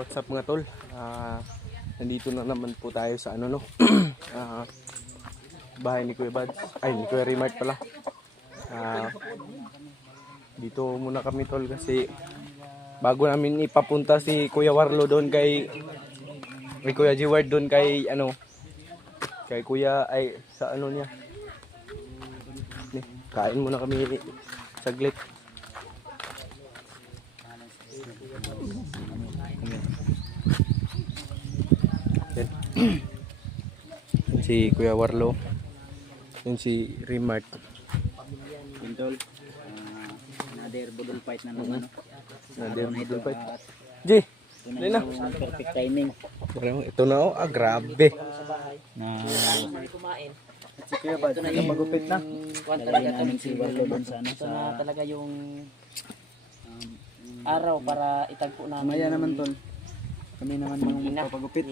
What's up mga tol? Nandito na naman po tayo sa ano no. Bahay ni Kuya Bads. Ay, ni Kuya Remart pala. Dito muna kami tol kasi bago namin ipapunta si Kuya Warlo doon kay Kuya G-Ward doon kay ano kay Kuya ay sa ano niya. Kain muna kami saglit. Si Kuya Warlo, yun si Remart. Pintol, another budol fight na naman. Another budol fight. G, Ito na yung perfect timing. ito na oh, grabe. Na kumain. si Kuya Bad, ito na yung magupit na. Talaga namin si Warlo dun sa ano. Ito na talaga yung araw para itagpo namin. Maya naman tol. Kami naman mga magpapagupit.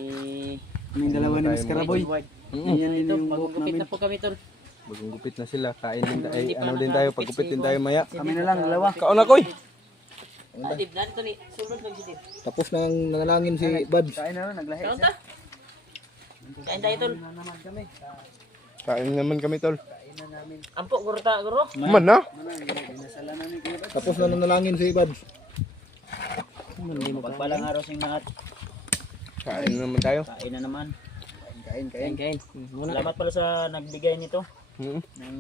Kaming dalawa ni Miss Karaboy. Yan Ito, yung buhok magugupit namin. na po kami tol. Bagong gupit na sila, kain din tayo, ano din tayo, paggupit din tayo maya. Kami na lang, dalawa. Kaon na koy. Dib na ito ni sulod lang si Dib. Tapos nang nanalangin si Babs. Kain na lang, naglahi Kaon siya. ta? Kain tayo tol. Kain naman kami tol. Ampo guro ta guro. Man na. Tapos nang nanalangin si Babs. Pagpalang araw sing lahat. Kain naman tayo. Kain na naman. Kain kain. Salamat pala sa nagbigay nito. Mm. Ng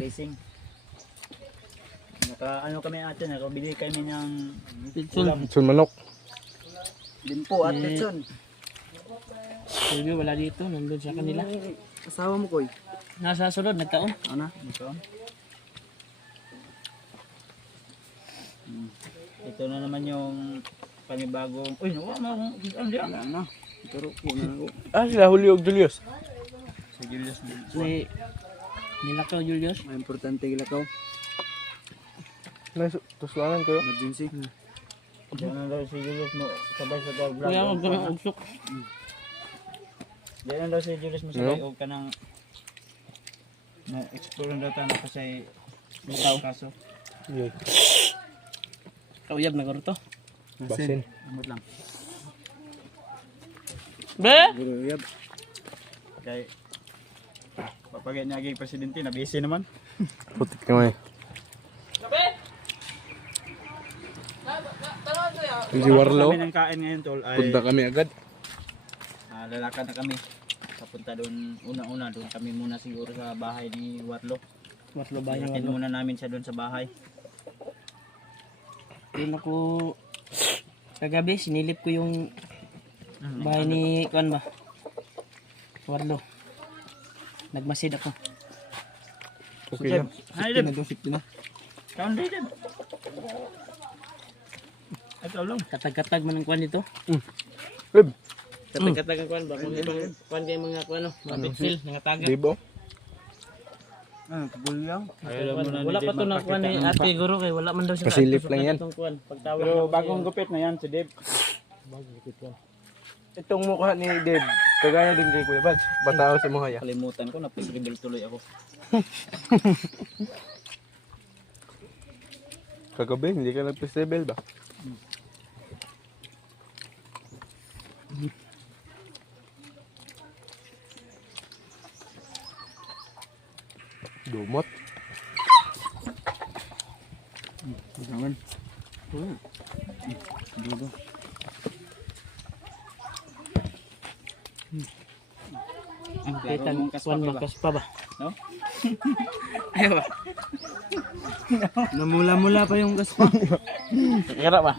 blessing. Ano kami ate, nakabili kami ng ulam. Sun manok. Limpo at tetson. Silvio wala dito, nandun sa kanila. Asawa mo koy. Nasa sulod nagkaon. Ano? Ito. Ito na naman yung panibagong. Uy, nawa mo. Ano diyan? Ano? Pero ko na ako. Sila Julio og Julius. Si Julius. Ni nilakaw Julius. Ang importante gilakaw. Tusuanan ko. Emergency. Diyan na daw si Julius mo sabay sa vlog. Kuya wag kami ugsok. Diyan na daw si Julius mo sabay og kanang na-explore na daw tayo kasi bitaw kaso. Kauyab na guro to. Basin. Amot lang. Be! Guruyab. Kay papagay niya aging presidente na busy naman. Putik naman eh. Si Warlo, Kami ng kain ngayon tol ay punta kami agad. lalakad na kami. Papunta doon una-una doon kami muna siguro sa bahay ni Warlo. Matlo ba yung Hatid muna namin siya doon sa bahay. Yun ako kagabi sinilip ko yung bahay ni Kuan ba? Warlo. Nagmasid ako. Okay lang. Hi, Sipin na Deb. daw, sipin na. Kaon din, Deb. Ikaw lang. Katag-katag man ang Kuan dito. Rib, Katag-katag ang Kuan ba? Kung ibang Kuan kay mga Kuan no, mga bitsil, mga taga. Dibo. Kabulyang. Ayaw mo na Wala pa to na Kuan ni Ate Guro kay wala man daw siya. Pasilip lang yan. Kuan pagtawag. Pero bagong gupit na yan si Deb. Itong mukha ni Deb, kagaya din kay Kuya Bads. Batao sa mukha ya. Kalimutan ko, napisribel tuloy ako. Kagabi, hindi ka nag-festival ba? Dumot. Naman. Dugo. Ang kitang Kuan magkaspa ba? No? Ayo ba? Namula-mula pa yung kaspa. Kira ba?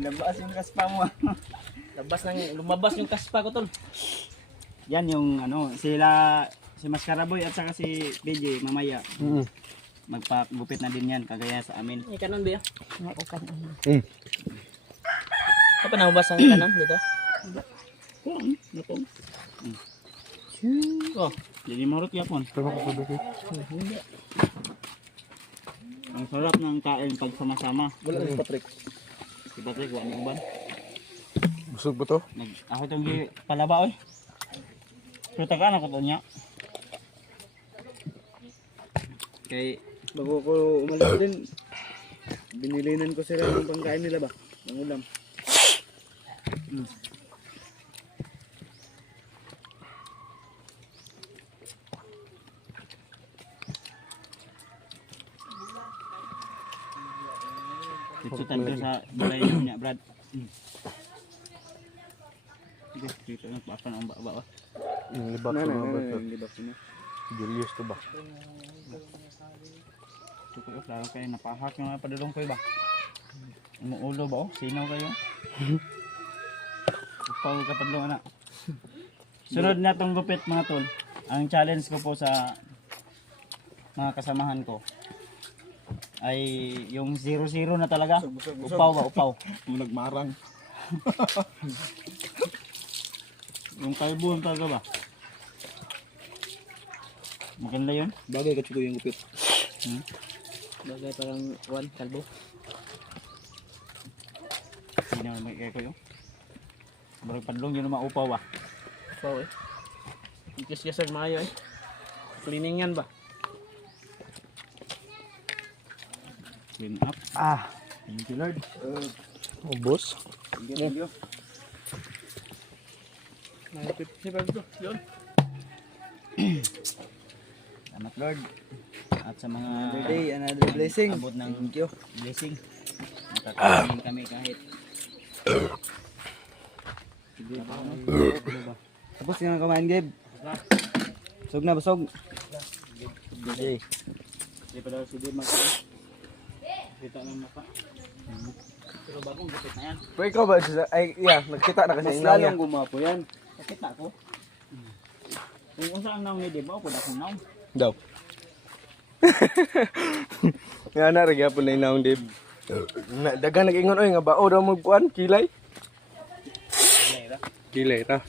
Labas yung kaspa mo. Lumabas yung kaspa ko tol. Yan yung ano, sila si Mas Karaboy at saka si BJ mamaya. Magpagupit na din yan kagaya sa amin. Ay kanon ba? Ako ka na. Apa na ubas ang kanon dito? Napong. Oh, Jadi marot yapon. Ang sarap ng kain pag sama-sama. Wala rin Patrick. Si Patrick, wala mo ba? Busog ba to? Ako itong palaba oy. Pero tagaan ako to niya. Kay bago ko umalis din, binilinan ko sila ng pangkain nila ba? Ng ulam. Tutsutan ko sa balay niya, Brad. Sige, dito na papan ang baba. Libak ko mga brad. Julius to ba? Ito kayo, klaro kayo, napahak yung mga padulong kayo ba? Umuulo ba oh? Sinaw kayo? Upaw ka padulong anak. Sunod na itong gupit mga tol. Ang challenge ko po sa mga kasamahan ko ay yung 0-0 na talaga. Upaw ba? Upaw. Yung nagmarang. Yung kalbuhan talaga ba? Maganda yun. Bagay ka yung gupit. Bagay parang kuan kalbo. Hindi na may kaya kayo. Barang padlong yun naman upaw ba? Wow eh. Ikis-kisag maayo eh. Cleaningan ba? Clean up. Thank you, Lord. Ubos. Thank you. Si Pablo. Yun. Salamat Lord. At sa mga Another day, another blessing. abot ng blessing. Nakakain kami kahit Tapos yung kumain, Gabe. Busog na, busog. hindi. Hindi pa daw si Dave magkain. Kita ng mapa. Pero bagong gupit na yan. Pero ikaw ba, nagkita na kasi Mas yung naw niya. lalong gumapo yan. Nakita ko. Kung unsa ang naong ni Dave, ako na akong naong. Daw. Nga na, nagyapon na yung naong Dave. Dagan nag-ingon, oy, nga bao daw magpuan, kilay. Kilay ta.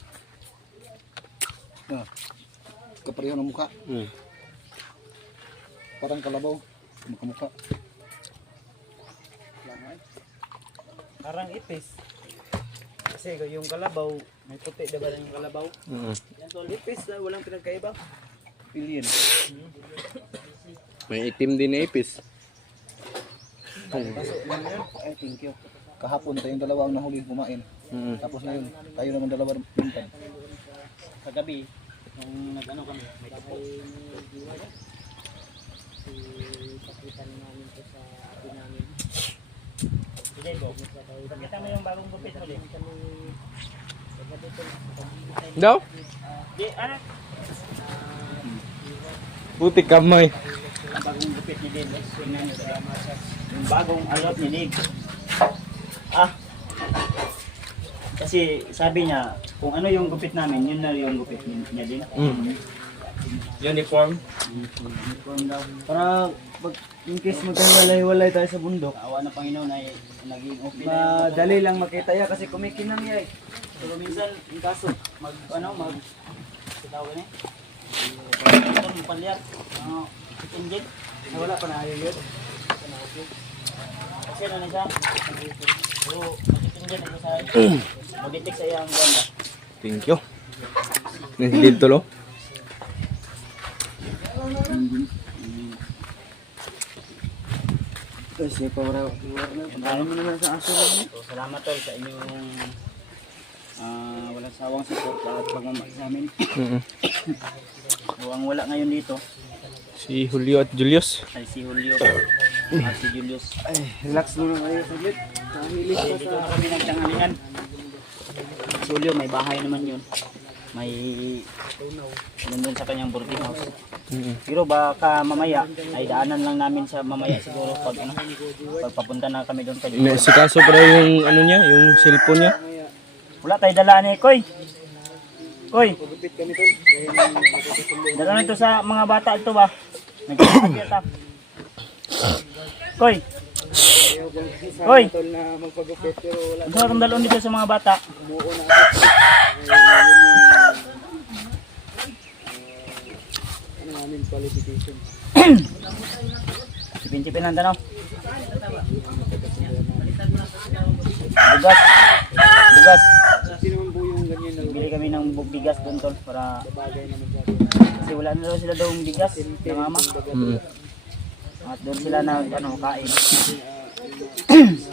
Kapareho ng mukha. Hmm. Parang kalabaw. Mukha-mukha. Parang ipis. Kasi yung kalabaw, may puti diba na yung kalabaw? Yan tol, ipis na walang pinagkaiba. Pillion. May itim din na ipis. Ay, thank you. Kahapon tayong dalawa ang nahuli kumain. Tapos ngayon, tayo naman dalawa bintad. Kagabi, nung nag-ano kami, may tapo. Sige, go. Pakita mo yung bagong gupit mo din. Daw? Di, ano? Putik kamay. Ang bagong gupit ni Dave. Tingnan nyo sa yung bagong alot ni Dave. Kasi sabi niya, kung ano yung gupit namin, yun na yung gupit niya din. Uniform. Para pag in case magkahiwalay-hiwalay tayo sa bundok, Awa ng Panginoon ay naging okay na yung madali lang makita yan kasi kumikinang yan. pero minsan, yung kaso, mag tawag na yung palyar, engine, Wala pa na yun. kasi ano na siya, pero mag-engine ako sa mag-detect sa iyang ganda. Thank you. Dito lo. Kasi para ano mo naman sa aso lang. So, salamat tol sa inyong walang sawang support at pagmamahal sa amin. So, ang wala ngayon dito Si Julio at Julius. ay si Julio at si Julius. Ay, relax muna kayo saglit. Namilis Kasi pa dito sa... na kami nagtangalingan. Si Julio may bahay naman yun. May nandun sa kanyang boarding house. Pero baka mamaya ay daanan lang namin sa mamaya siguro pag papunta na kami doon kay Julio. Si kaso para yung ano niya, yung cellphone niya. Wala tayo dalaan eh, Koy. Koy, Gupit kami tol. dala nito sa mga bata ito ba? Nagkakakita. Koy, Ayaw kong isa Hoy! tol na magpagupit pero wala. ano itong dalawang dito sa mga bata? Umuo na ako. Ano namin qualification. Sipin-sipin ang tanaw. Bugas. Bugas. Kasi naman po yung ganyan na Bili kami ng bigas doon tol para bagay naman sa kasi wala na daw sila daw bigas na mama. At doon sila kain.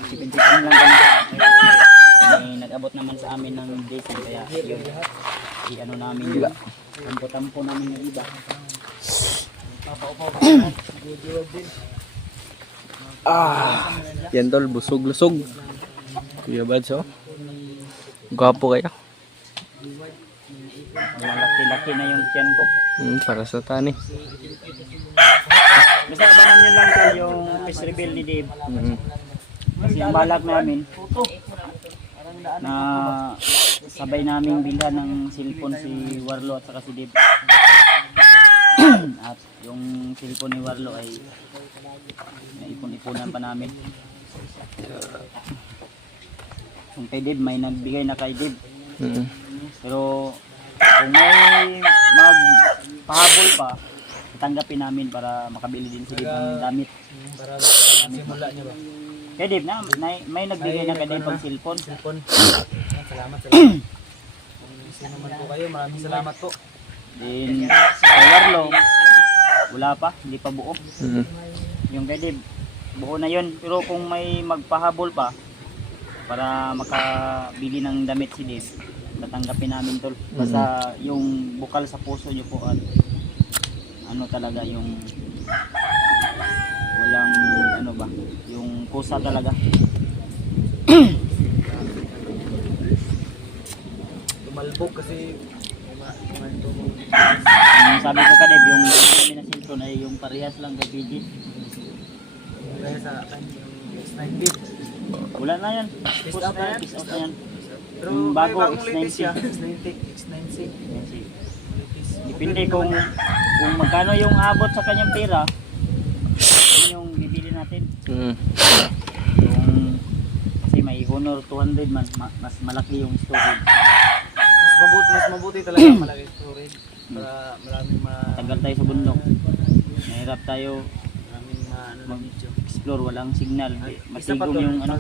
Sipin-sipin lang kami. May nag nag-abot naman sa amin ng blessing kaya yun. I-ano namin yun. Tampo-tampo namin yung iba. Yan tol, busog-lusog. Kuya Bads, oh. Gwapo kaya. Malaki-laki na yung tiyan ko. Para sa tani. Basta abangan nyo lang tol yung fish reveal ni Dave. Kasi ang balak namin na sabay namin bilhan ng cellphone si Warlo at saka si Dave. At yung cellphone ni Warlo ay naipon-ipunan pa namin. Yung kay Dave, may nagbigay na kay Dave. Pero kung may magpahabol pa, tanggapin namin para makabili din si Dave ng damit. Para simula niyo ba? Kay Dave na, may nagbigay na kay Dave pang cellphone. Salamat. Sino man po kayo, maraming salamat po. Then kay Warlo, wala pa, hindi pa buo. Yung kay Dave, buo na yun. Pero kung may magpahabol pa, para makabili ng damit si Dave, tatanggapin namin tol. Basta yung bukal sa puso nyo po at ano talaga yung walang ano ba, yung kusa talaga. Tumalbog kasi Yung sabi ko kadib, yung namin na cellphone ay yung parehas lang kay PG. kaya sa akin yung X90. Wala na yan. Peace out na yan? Peace out na yan. Pero Yung bago, bago, bagong latest X90. siya. X90. Depende kung magkano yung abot sa kanyang pera, yun yung bibili natin. Yung, kasi may Honor 200 man, mas malaki yung storage. Mas mabuti talaga malaki storage. Para maraming Tagal tayo sa bundok. Mahirap tayo mag-video. explore, walang signal. Isa pa Matigong to, yung ano.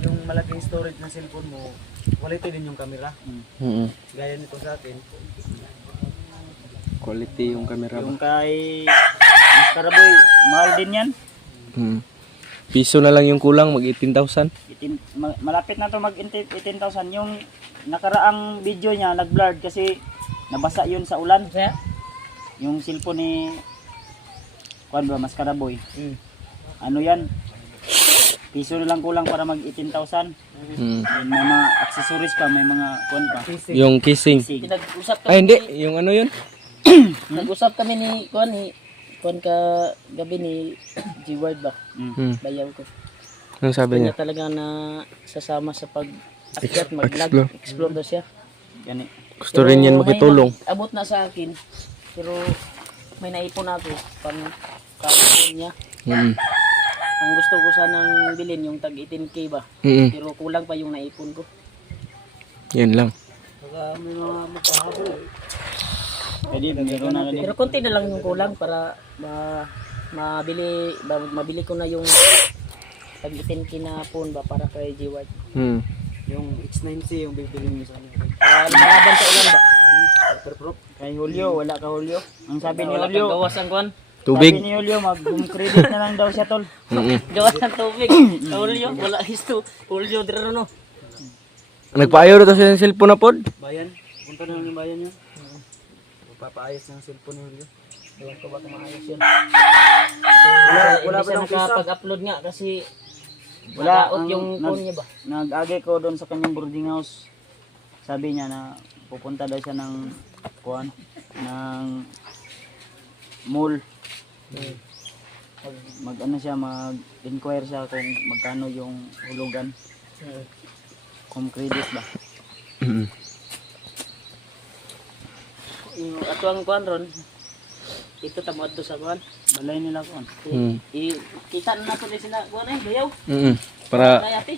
yung malaking storage ng cellphone mo, quality din yung camera. Gaya nito sa atin. Quality yung camera ba? Yung kay Mr. Boy, mahal din yan. Piso na lang yung kulang, mag 18,000. Malapit na to mag 18,000. Yung nakaraang video niya nag-blurred kasi nabasa yun sa ulan. Yung cellphone ni kuan ba, Mascara Boy. Ano yan? Piso na lang kulang para mag 18,000. May mga accessories pa, may mga kuan pa. Yung kissing. Nag-usap kami Ay hindi, yung ano yun? Nag-usap kami ni Kuan ka gabi ni G-Ward ba? Bayaw ko. Anong sabi niya? Kanya talaga na sasama sa pag-akyat, explore. mag-explore daw siya. Yan eh. Gusto rin yan makitulong. May abot na sa akin, pero may naipon ako pang kapon niya. Ang gusto ko sanang bilhin yung tag 18K ba? Pero kulang pa yung naipon ko. Yan lang. Baka may mga magpahabol. Pwede, meron na rin. Pero konti na lang yung kulang para mabili ko na yung tag 18K na phone ba para kay G-Ward. Yung X90 yung bibili mo sa kanya. Para malaban sa ulan ba? Waterproof. Kay Julio, wala ka Julio. Ang sabi ni Wala Julio, kang gawas ang kuan. Tubig. sabi ni Julio, mag-home credit na lang daw siya tol. Gawas ng tubig. Ulyo, wala histo. Ulyo dito no. Nagpaayo rin siya ng cellphone na pod. Bayan. Punta na lang yung bayan yun. Papaayos ng cellphone ni Julio. Ewan ko ba kung maayos yun. Wala pa Hindi lang siya nakapag-upload nga kasi Wala, nadaot yung phone niya ba? Nag-agi ko doon sa kanyang boarding house. Sabi niya na pupunta daw siya ng kuan, ng mall. Mag-ano siya, mag-inquire siya kung magkano yung hulugan. Home credit ba? Yung ato ang kuan ron. Ito tamo ato sa kuan. Balay nila kuan. Kita na nato din sila kuan bayaw. Para Kayati.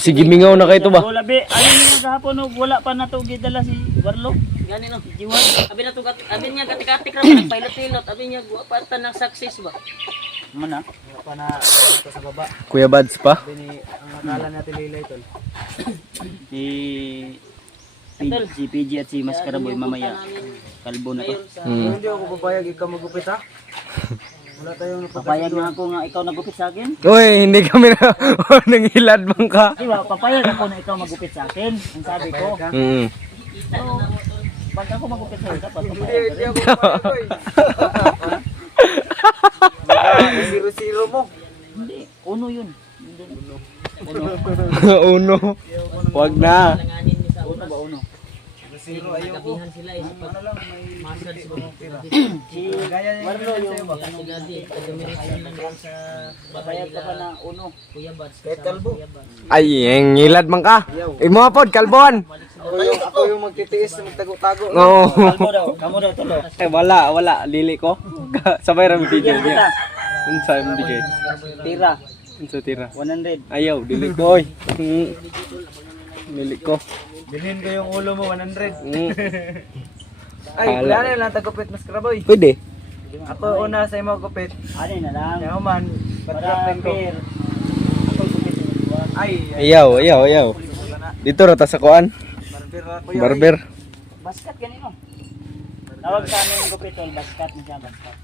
sige mingaw na kayo to ba? Wala be, ayun niya gahapon no, wala pa na to gidala si Warlo. Gani no. Jiwan. Abi na to abi niya katik-katik ra man pilot-pilot. Abi niya guwa parta ng success ba. Man ah. Wala pa na ito sa baba. Kuya Bads pa? Sabi ni, ang akala natin Laylay tol. Si PG at si Mascara Boy mamaya. Kalbo na to. Hindi ako papayag ikaw magupit ha. Wala tayong Papayag na ako nga ikaw nagupit sa akin. Uy, hindi kami na nangilad bang ka. Diba, papayag ako na ikaw magupit sa akin. Ang sabi ko. Mm. So, pag ako magupit sa'yo, dapat papayag ka rin. Zero mo. Hindi, uno yun. Hindi. Uno. Wag na. Langanin ni sa Uno ba uno? Zero ayaw ko. gabihan sila eh. Pag massage ko. Si Warlo yung Sila di. Pag-dumiration lang doon sa papayag ka pa na uno. Kuya Bads. Kahit kalbo. Ay, ang ngilad man ka. Imo pod kalbon. Ako yung magtitiis, magtago-tago. Oo. Kamu daw tulo. Eh, wala dili ko. Sabay ra mi video Bigyan niya. kita. Unsa mo digay? Tira. Unsa tira? 100. Ayaw, dili ko oy. Dili ko. Bilhin ko yung ulo mo, 100. Mm. Ay, wala na lang tagupit mas kraboy. Pwede. Ako una sa imo gupit. Ano na lang. Yaw man, Para patrapin ko. fair. Ako gupit sa dua. Ay, Ayaw. Dito ra ta sa kuan. barber ako yun. Barber. Baskat ganito. Tawag sa amin yung gupit tol, baskat na siya, baskat.